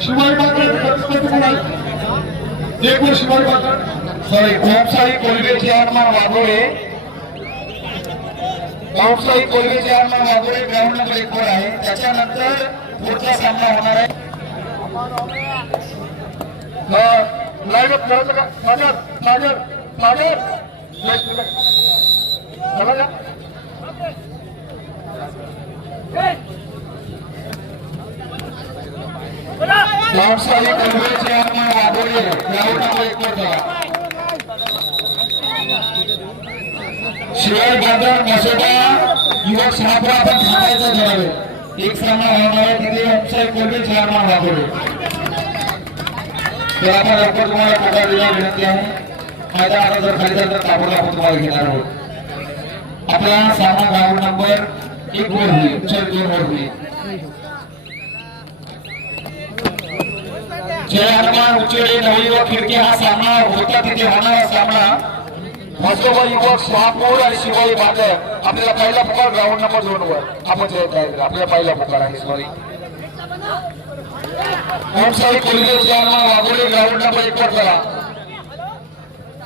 शिवाय राजा आणि पद- पद- एक sorry Kolwe chairman Waghole Kolwe chairman Waghole ground number एक वर आहे. त्याच्यानंतर पुढचा सामना होणार आहे. लाईव्ह का माझ्या माझ्या माझ्या का शिवाय बाजार मसोबा युवक आपण थांबायचं ठरवले एक सामना होणार आहे तिथे चेअरमन तर आपण लवकर तुम्हाला पुढे विनंती आहे. जर खाली तर ताबडतोब आपण तुम्हाला घेणार आहोत. आपला सामना ग्राउंड नंबर एक वर होईल चल दोन वर होईल. जय हनुमान उच्चडे नवली व खिडकी हा सामना होता तिथे होणारा सामना. मसोबा युवक शहापूर आणि शिवाई बाजार आपल्याला पहिला पुकार ग्राउंड नंबर दोन वर. आपण जे काय आपल्याला पहिला पुकार आहे sorry Omsai Kolge chairman Waghode ground number एक वर करा.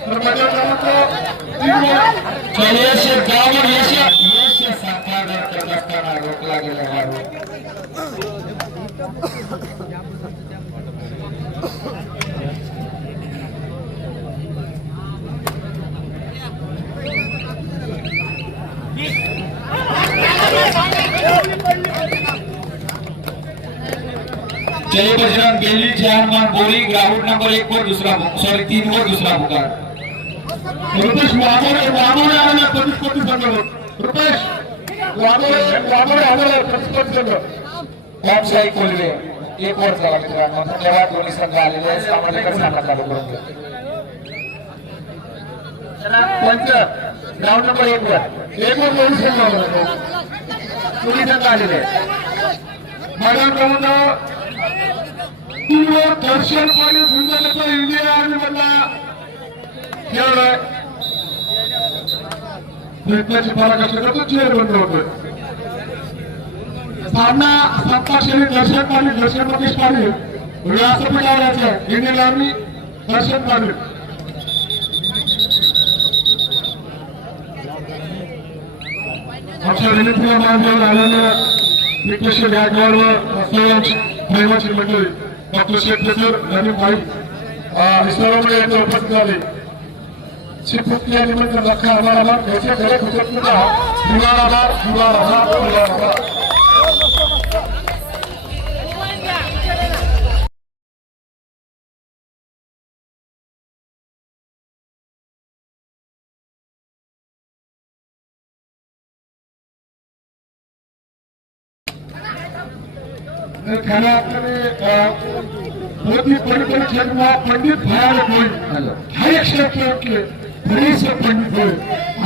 तर माझ्या यश यश साकार करत असताना रोखला गेला हा रोग. जय बजरंग बेली ग्राउंड नंबर एक वर दुसरा सॉरी तीन वर दुसरा पुकार रुपेश वाघोडे वाघोडे आलेले पतीस पतीस संघ रुपेश वाघोडे वाघोडे आलेले पतीस संघ ओमशाही कोल्हे एक वर चला मित्रांनो धन्यवाद दोन्ही संघ आलेले आहेत सामाजिक सामना चालू करून घ्या. पंच ग्राउंड नंबर एक वर एक वर दोन्ही संघ आलेले. दोन्ही संघ आलेले आहेत. मैदान क्रमांक तीनवर दर्शन झालं तो इंडिया आर्मी मधला खेळ आहे. प्रयत्नाची फार कष्ट करतो चेअर बंद होतोय सामना सत्ता श्रेणी दर्शन पाटील दर्शन मकेश पाटील व्यासपीठ आवडायचं आहे. इंडियन आर्मी दर्शन पाटील आमच्या विनंतीला आलेल्या निकलेश गायकवाड व सर्व प्रेमाची मंडळी डॉक्टर शेटकर नवीन भाई सर्व यांच्या उपस्थित झाले शिवपुत्री या निमंत्रण रखा हमारा आभार ऐसे खरे कृतज्ञता आभार आभार आभार मोदी पंडित जन्म पंडित भयाल होईल हर एक क्षेत्रातले बरेचसे पंडित होईल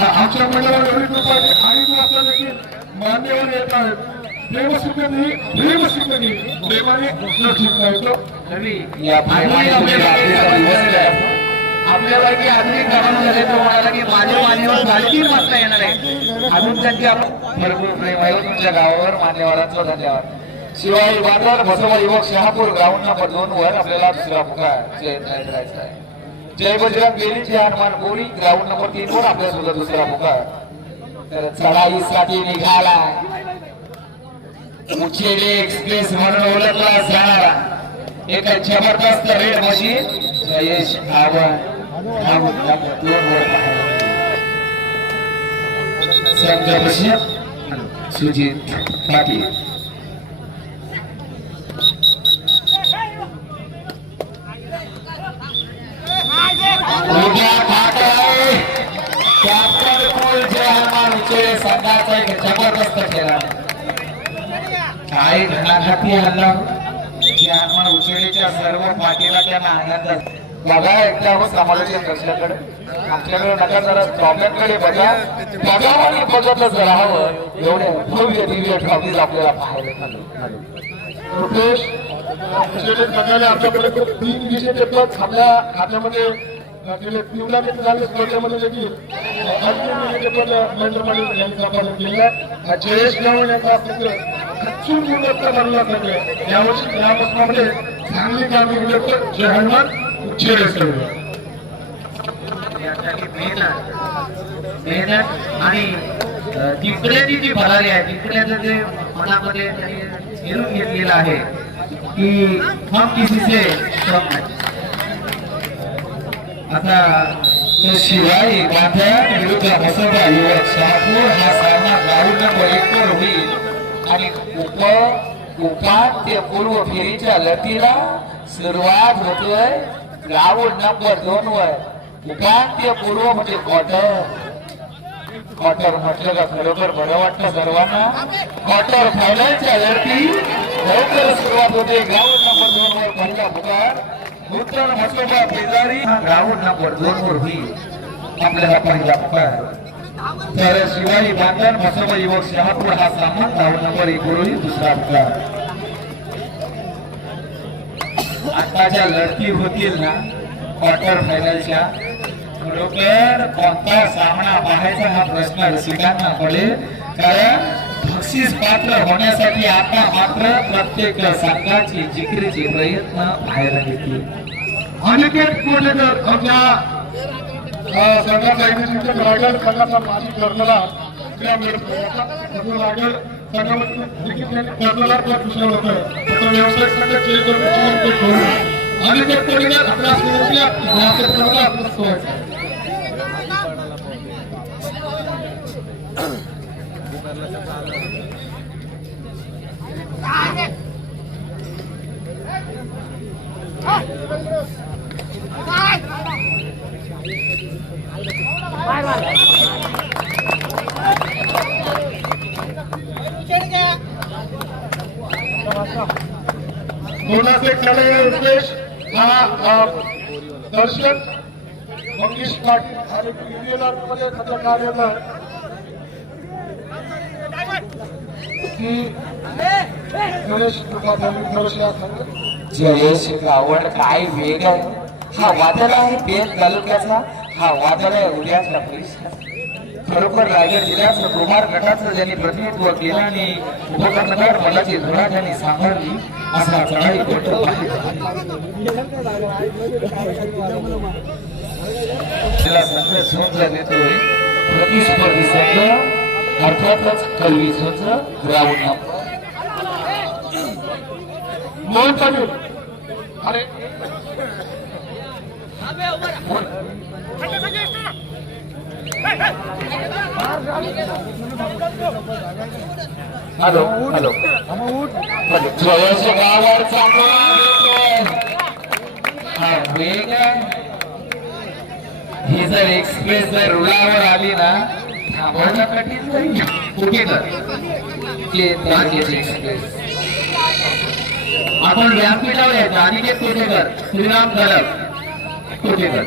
आमच्या मंडळाला गरीब लोकांनी आणि वाचलं की मान्यवर येत आहेत. प्रेमसिद्धनी प्रेमसिद्धनी प्रेमाने लक्ष ठेवतो या प्रेमाने आपल्याला आपल्याला की झाले म्हणाला की माझ्या मान्यवर झाली म्हणता येणार आहे. अजून त्यांची आपण भरपूर प्रेम आहे हो तुमच्या गावावर. मान्यवरांचं धन्यवाद. शिवाय बाजार बसवा युवक शहापूर ग्राउंड नंबर दोन वर आपल्याला दुसरा मुका जय जय करायचा आहे जय बजरंग गेली जय हनुमान बोरी ग्राउंड नंबर तीन वर आपल्या सुद्धा दुसरा मुका तर चढाईसाठी निघाला. उचेले एक्सप्रेस म्हणून ओळखला जाणारा. एक जबरदस्त रेड मशीन. जयेश आव्हाड संजय सुजित पाटील. आमचे संघाचा एक जबरदस्त खेळ आहे काय घणाघाती हल्ला. की आम्हा उचलेच्या सर्व पाठीला त्यांना आनंद बघा एकदा हो समालोचन कसल्याकडे आपल्याकडे नका जरा प्रॉब्लेमकडे बघा. बघा आणि बघतच राहावं. एवढे भव्य दिव्य ट्रॉफीज आपल्याला पाहायला रुपेश विजय आमच्याकडे तीन विजेचे पद आपल्या खात्यामध्ये अ, स्पर्धेमध्ये देखील अंतिम विजेचे पद महेंद्र हा जयेश यांचा पुत्र अचूक बनला यावर्षी या प्रश्नामध्ये चांगली कामगिरी करतो जय हनुमान जय सगळे मेहनत मेहनत आणि अ, जी भरारी आहे टिपण्याचं जे मनामध्ये त्यांनी घेतलेलं आहे की हम किसीचे आता तो शिवाई बांधव विरुद्ध मसोबा युवक शहापूर हा सामना ग्राउंड नंबर एक वर होईल. आणि उप उपांत्य पूर्व फेरीच्या लढतीला सुरुवात होतोय राऊंड नंबर दोन वर. उपांत्य पूर्व म्हणजे क्वार्टर क्वार्टर म्हटलं का खरोखर बरं वाटतं सर्वांना? क्वार्टर फायनलच्या लढती लवकर सुरुवात होते. ग्राउंड नंबर दोन वर पहिला पुकार उत्तर मसोबा बेजारी राऊंड नंबर दोन वर होईल आपल्याला पहिला पुकार तर शिवाजी बांधण मसोबा युवक शहापूर हा सामना राऊंड नंबर एक वर होईल दुसरा पुकार आताच्या लढती होतील ना क्वार्टर फायनलच्या खरोखर कोणता सामना पाहायचा हा प्रश्न रसिकांना पडेल. कारण बक्षीस पात्र होण्यासाठी आता मात्र प्रत्येक संघाची जिकरीचे प्रयत्न पाहायला येतील. अनिकेत कोटेकर आमच्या संघाचा इंग्लिश रायगड संघाचा माजी कर्णला रायगड संघामध्ये देखील होतं. व्यावसायिक संघ करून अनिकेत आपल्या स्मृतीला व्यासपीठाला आपलं स्वागत हा दर्शन. मंगेश पाटील आणि इंडियनमध्ये सध्या कार्यरत आहे जयेश गावड काय वेग आहे? हा वादळ आहे पेन तालुक्याचा. हा वादळ आहे उद्याचा परिसर. खरोखर रायगड जिल्ह्याचं कुमार गटाचं ज्यांनी प्रतिनिधित्व केलं आणि उपकरणकार पदाची धुरा त्यांनी सांभाळली असा चढाई करतो संघ प्रतिस्पर्धी संघ अर्थातच कलवी संघ ग्राउंड मोहन अरे. Hello hello. जयेश गावावर चांगला ही जर एक्सप्रेस जर रुळावर आली ना थांबवणं कठीण जाईल कुठे तर ते भाग्याची एक्सप्रेस आपण व्यासपीठावर यायचं अनिकेत कोठेकर श्रीराम धरप कोठेकर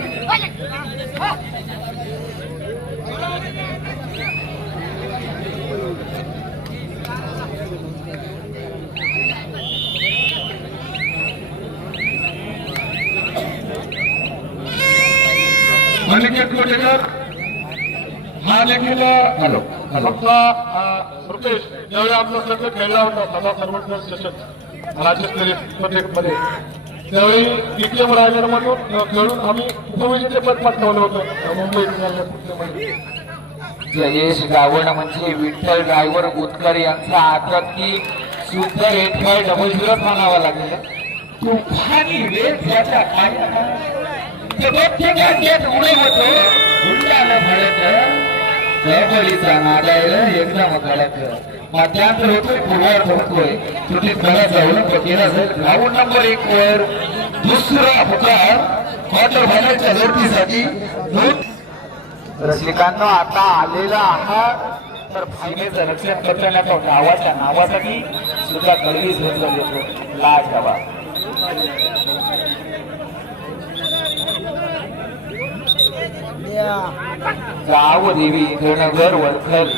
अनिकेत कोटेकर हा देखील हॅलो आपला रुपेश संघ खेळला होता राज्यस्तरीयमध्ये त्यावेळी खेळून आम्ही उपविजेते पद पटकावलं होतं मुंबई मध्ये जयेश गावण म्हणजे विठ्ठल ड्रायव्हर गुतकर यांचा आटकी शुद्ध रेटवर डबल झिरो म्हणावा लागेल. तुफानी वेग त्याच्या पायात प्रत्येकात उडे होतो. हुंडाला भडक. जयबलीचा नादायला एकदम कडक मध्यांतर होतोय तुझी खरा जाऊन केला जाईल नंबर एक वर. दुसरा पुकार क्वार्टर फायनलच्या लढतीसाठी रसिकांना आता आलेला आहात. तर सीमेचं रक्षण करण्याच्या नावाच्या नावासाठी सुद्धा गर्दी झोन येतो लाज हवा गाव देवी धनगर वरखल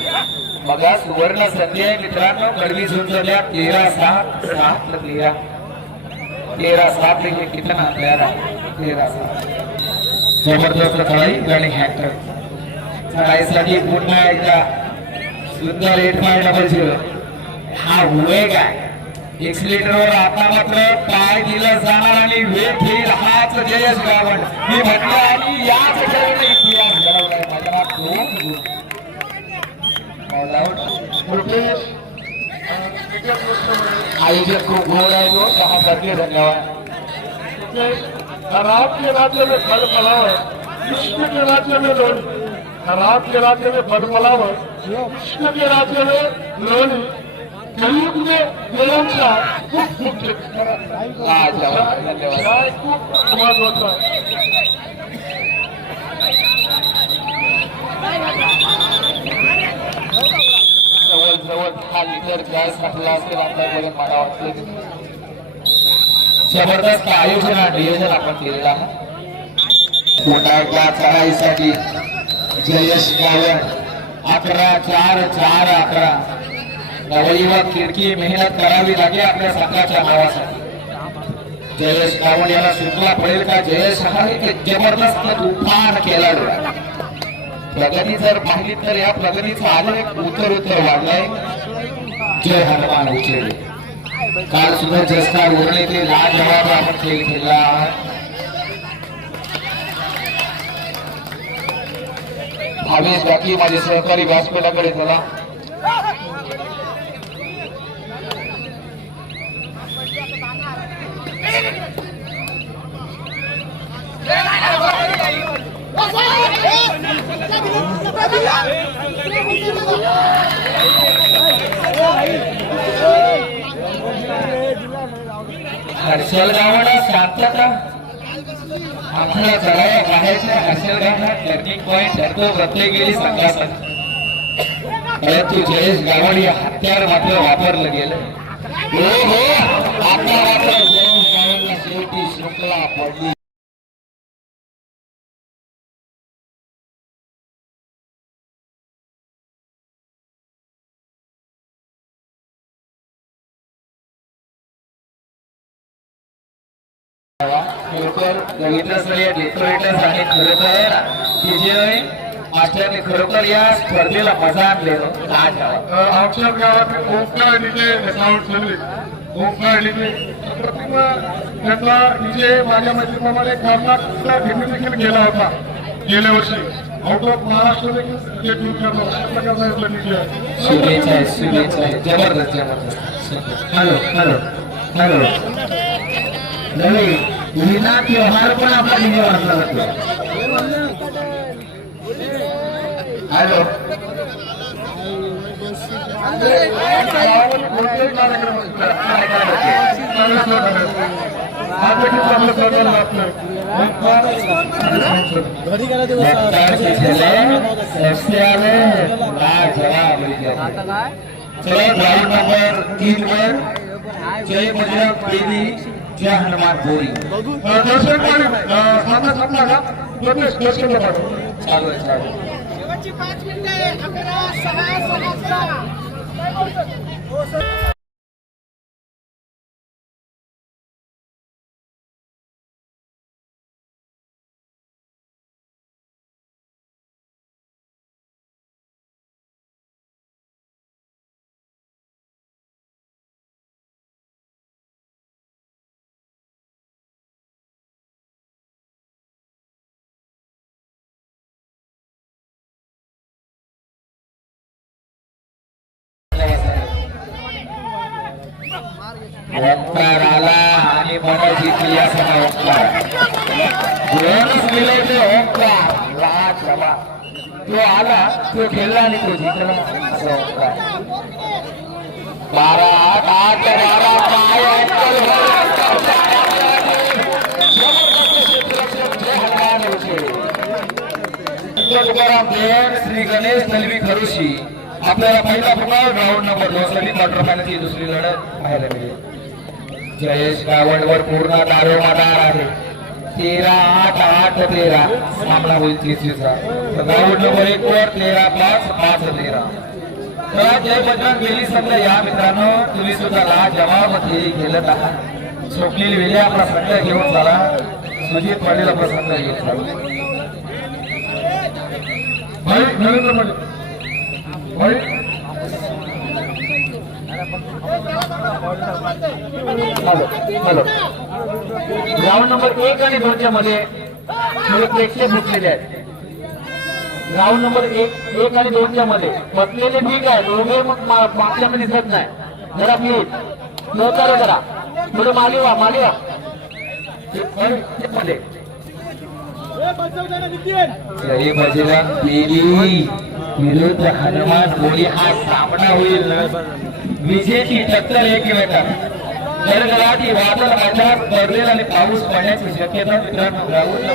बघा सुवर्ण संधी आहे मित्रांनो. कडवी झुंजल्या तेरा सात सात तेरा. तेरा सात लिहिले कितना आपल्याला तेरा सात. जबरदस्त खेळाई आणि हॅटर खेळाईसाठी पुन्हा एकदा सुंदर एट मारला पाहिजे. हा वेग आहे. एक्सिलेटरवर आता मात्र पाय दिला जाणार आणि वेग घेईल हाच जयश गावण मी म्हटलं आणि याच खेळाने इतिहास घडवलाय. मैदानात आयोजक खूप गोड आहे तो त्यासाठी धन्यवाद. रुपेश खराब के राज्य में फल फलावर कृष्ण के राज्य में लोन खराब के राज्य में फल फलावर कृष्ण के राज्य में लोनी कलयुग में देवांचा खूप धन्यवाद खूप महत्वाचं आहे जवळ जवळ हा लिटर गॅस टाकला असेल आपल्याकडे मला वाटतं जबरदस्त आयोजन आणि नियोजन आपण केलेलं आहे. पुन्हा एकदा चढाईसाठी जयश गावण अकरा चार चार अकरा. नवयुवक खिडकी मेहनत करावी लागेल आपल्या संघाच्या नावासाठी जयेश गावण याला सुटला पडेल का? जयेश हा एक जबरदस्त तुफान खेळाडू प्रगती जर पाहिली तर या प्रगतीचा आलं एक उतर उतर वाढलाय. जय हनुमान उचेडे काल सुद्धा जसकार उरले ते लाजवाब आपण खेळ खेळला. भावेश बाकी माझे सहकारी व्यासपीठाकडे चला. हर्षल शांतता आपल्या टर्निंग पॉइंट ठरतो परंतु जयेश गावड या हत्यार मात्र वापरलं गेलं. हो हो. आता मात्र जयेश गावडला शेवटी शृंखला पडली. खरोखर बघितलं या डेकोरेटर्स आणि विजय मास्टरने खरोखर या स्पर्धेला मजा आणले. आज अं, आमच्या गावात DJ sound service Omkar DJ Pratima त्यातला डीजे माझ्या माहितीप्रमाणे भेटी देखील गेला होता. गेल्या वर्षी. आउट ऑफ महाराष्ट्र देखील प्रकारचा शुभेच्छा शुभेच्छा जबरदस्त जबरदस्त. Hello hello hello. विना त्योहार पण आपला डीजे वाजला जातो हॅलो आपलं चलो ग्राउंड नंबर तीन वर. जय बजरंग देवी जय हनुमान पाठव चालू आहे चालू पाच मिनिटे अकरा सहा सहा. ओंकार आला आणि मनोज जिंकली असं ओंकार. दोनच दिले ते ओंकार. लाज बाबा तो आला तो खेळला आणि तो जिंकला. असं ओंकार. बारा आठ आठ बारा पाय तुकाराम देव श्री गणेश तलवी खरुशी. आपल्याला पहिला पुन्हा राऊंड नंबर दोन साठी क्वार्टर फायनलची दुसरी लढत पाहायला मिळेल. जयेश गावडवर पूर्ण दारोमादार आहे. तेरा आठ आठ तेरा. सामना होईल तिसरीचा ग्राउंड नंबर एक वर तेरा पाच पाच तेरा. तर जय बजरंग गेली संघ या मित्रांनो तुम्ही सुद्धा ला जमावमध्ये खेळत आहात. स्वप्नील वेळे आपला संघ घेऊन झाला सुजित पाटील आपला संघ घेऊन झाला नरेंद्र भाई ग्राउंड नंबर एक आणि दोनच्या मध्ये प्रेक्षक घेतलेले आहेत. ग्राउंड नंबर एक एक आणि दोनच्या मध्ये. बसलेले ठीक आहे. दोघे मग मा- दिसत नाही. जरा प्लीज सहकार्य करा. थोडं माली व्हा माली व्हा. मध्ये. जय बजरंग देवी विरुद्ध हनुमान होळी हा सामना होईल विजेची टक्कर एकमेकात गडगडाटी वादळ वादळात पडलेला आणि पाऊस पडण्याची शक्यता मित्रांनो ग्राउंड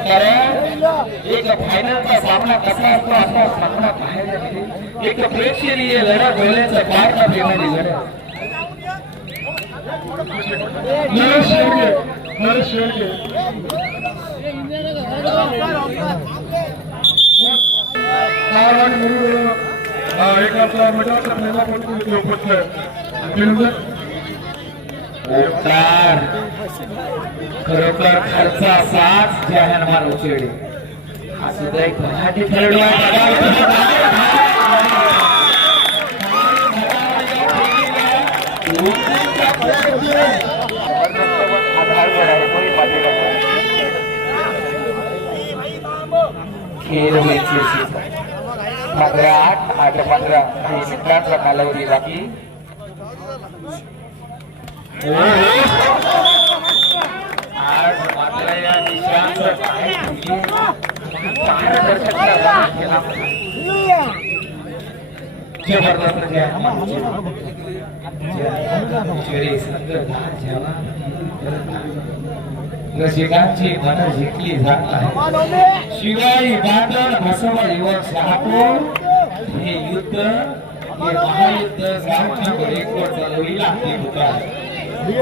कारण एक फायनलचा सामना कसा असतो असा सामना पाहायला एक प्रेक्षणीय लढत होण्याचं पार न देणारी लढत. नरेश शेळके नरेश शेळके एक आपला मिठाचा पहिला पण तुम्ही उपस्थित अभिनंदन ओंकार खरोखर खर्चा साच जय हनुमान उचेडी. हा सुद्धा एक मराठी खेळाडू खेळ होईल. पंधरा आठ आठ पंधरा काही मित्रांचा कालावधी बाकी आठ मात्र या जबरदस्त रसिकांची मन जिंकली जात आहे. शिवाय बांधण बसव युवक शहापूर हे युद्ध हे महायुद्ध गावच्या एक वर चालवलेला हे होता.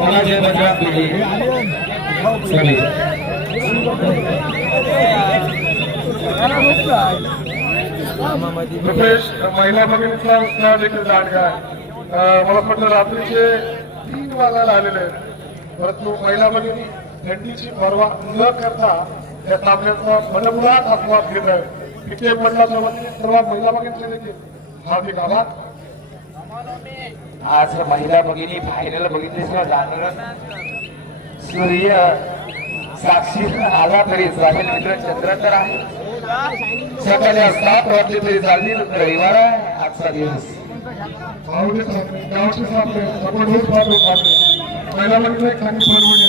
मला जय बजरंग सगळे महिला भगिनीचा उत्साह देखील दांडगा मला म्हटलं रात्रीचे तीन वाजायला आलेले आहेत. परंतु महिला भगिनी थंडीची पर्वा न करता या सामन्याचा मनमुरात आस्वाद घेत आहे. पिके वतीने सर्व महिला देखील हार्दिक आभार आज महिला भगिनी फायनल बघितल्याशिवाय जाणार सूर्य साक्षी आला तरी राहील मित्र चंद्र तर आहे. सकाळी सात वाजले तरी चालतील. रविवार आहे. आजचा दिवस. महिला एक चांगली परवडी